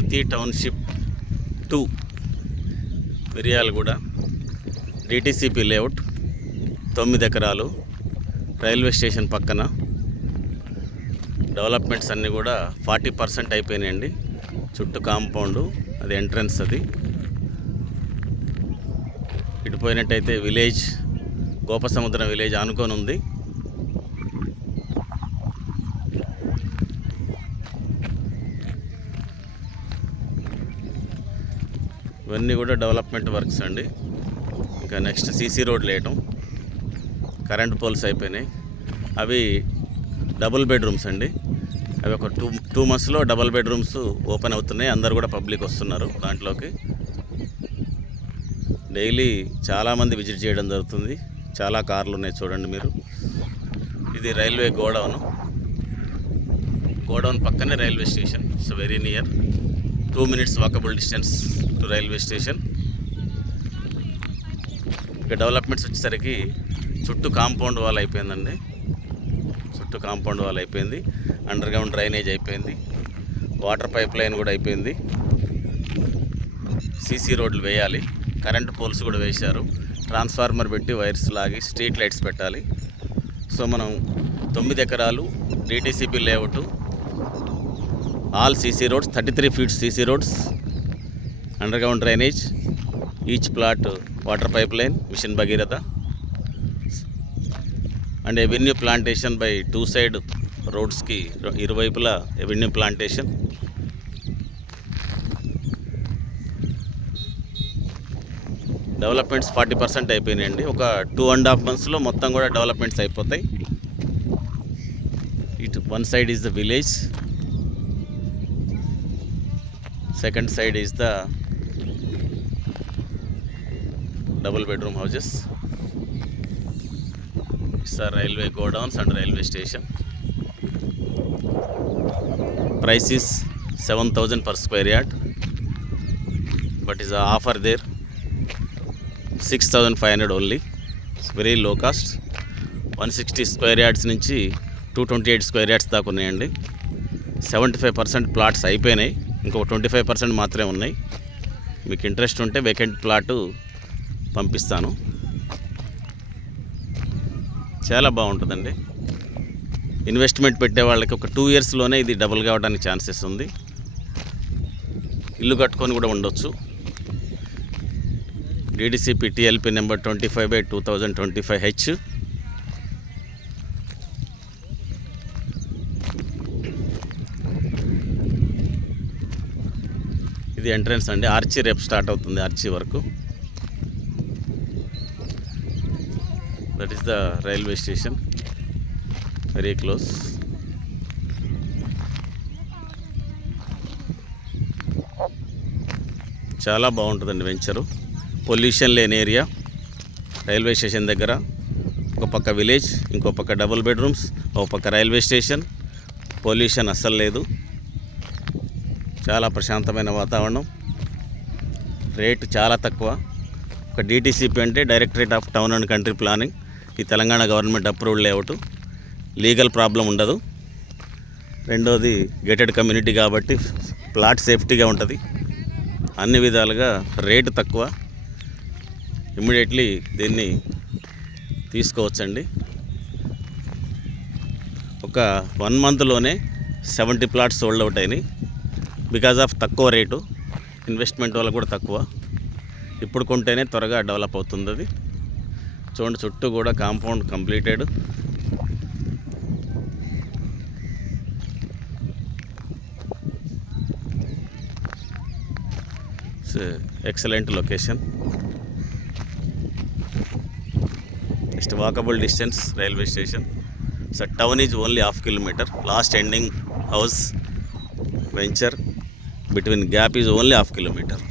శృతి township 2 Miryalaguda DTCP layout 9 ఎకరాలు railway station పక్కన. Developments అన్నీ కూడా 40% అయిపోయినాయండి. చుట్టూ కాంపౌండు, అది ఎంట్రన్స్. అది ఇటు పోయినట్టయితే విలేజ్, గోపసముద్రం విలేజ్ ఆనుకొని ఉంది. ఇవన్నీ కూడా డెవలప్మెంట్ వర్క్స్ అండి. ఇంకా నెక్స్ట్ సీసీ రోడ్లు వేయటం, కరెంట్ పోల్స్ అయిపోయినాయి. అవి డబుల్ బెడ్రూమ్స్ అండి. అవి ఒక టూ మంత్స్లో డబుల్ బెడ్రూమ్స్ ఓపెన్ అవుతున్నాయి. అందరు కూడా పబ్లిక్ వస్తున్నారు దాంట్లోకి. డైలీ చాలామంది విజిట్ చేయడం జరుగుతుంది. చాలా కార్లు ఉన్నాయి చూడండి మీరు. ఇది రైల్వే గోడౌన్ పక్కనే railway station. So very near, 2 minutes walkable distance to railway station. ఇక డెవలప్మెంట్స్ వచ్చేసరికి చుట్టూ కాంపౌండ్ వాల్ అయిపోయిందండి. చుట్టూ కాంపౌండ్ వాల్ అయిపోయింది. అండర్ గ్రౌండ్ డ్రైనేజ్ అయిపోయింది. వాటర్ పైప్ లైన్ కూడా అయిపోయింది. సీసీ రోడ్లు వేయాలి. కరెంట్ పోల్స్ కూడా వేశారు. ట్రాన్స్ఫార్మర్ పెట్టి వైర్స్ లాగి స్ట్రీట్ లైట్స్ పెట్టాలి. సో మనం 9 ఎకరాలు DTCP layout, all CC roads, 33 feet CC roads, under ground drainage, each plot water pipe line, machine Bhagiratha, and avenue plantation by 2 side రోడ్స్కి ఇరువైపులా ఎవెన్యూ ప్లాంటేషన్. డెవలప్మెంట్స్ 40% అయిపోయినాయండి. ఒక 2.5 monthsలో మొత్తం కూడా డెవలప్మెంట్స్ అయిపోతాయి. ఇటు one side is the village, second side is the double bedroom houses. It's a railway godowns and railway station. Price is 7,000 per square yard, but is a offer there 6,500 only. It's very low cost. 160 square yards నుంచి 228 square yards దాకా ఉన్నాయండి. 75% plots అయిపోయినాయి. ఇంకొక 25% మాత్రమే ఉన్నాయి. మీకు interest ఉంటే vacant plot పంపిస్తాను. చాలా బాగుంటుందండి. ఇన్వెస్ట్మెంట్ పెట్టే వాళ్ళకి ఒక 2 yearsలోనే ఇది డబుల్ కావడానికి ఛాన్సెస్ ఉంది. ఇల్లు కట్టుకొని కూడా ఉండొచ్చు. DTCP TLP number 25/2025H. ఇది ఎంట్రన్స్ అండి. ఆర్చి రేపు స్టార్ట్ అవుతుంది, ఆర్చి వరకు. That is the railway station, very close. చాలా బాగుంటుందండి వెంచరు. పొల్యూషన్ లేని ఏరియా రైల్వే స్టేషన్ దగ్గర. ఒక పక్క విలేజ్, ఇంకో పక్క డబుల్ బెడ్రూమ్స్, ఒక పక్క రైల్వే స్టేషన్. పొల్యూషన్ అస్సలు లేదు. చాలా ప్రశాంతమైన వాతావరణం. రేటు చాలా తక్కువ. ఒక డిటిసిపి అంటే directorate of town and country planning, ఈ Telangana government approved layout. Legal problem ఉండదు. రెండోది గేటెడ్ కమ్యూనిటీ కాబట్టి ప్లాట్ సేఫ్టీగా ఉంటుంది. అన్ని విధాలుగా రేటు తక్కువ. ఇమ్మీడియట్లీ దీన్ని తీసుకోవచ్చండి. ఒక 1 monthలోనే 70 plots సోల్డ్ అవుట్ అయినాయి. బికాజ్ ఆఫ్ తక్కువ రేటు, ఇన్వెస్ట్మెంట్ వల్ల కూడా తక్కువ. ఇప్పుడు కొంటేనే త్వరగా డెవలప్ అవుతుంది అది. చూడండి, చుట్టూ కూడా compound completed. Excellent location. Next walkable distance railway station. So town is only 1/2 kilometer. Last ending house venture between gap is only 1/2 kilometer.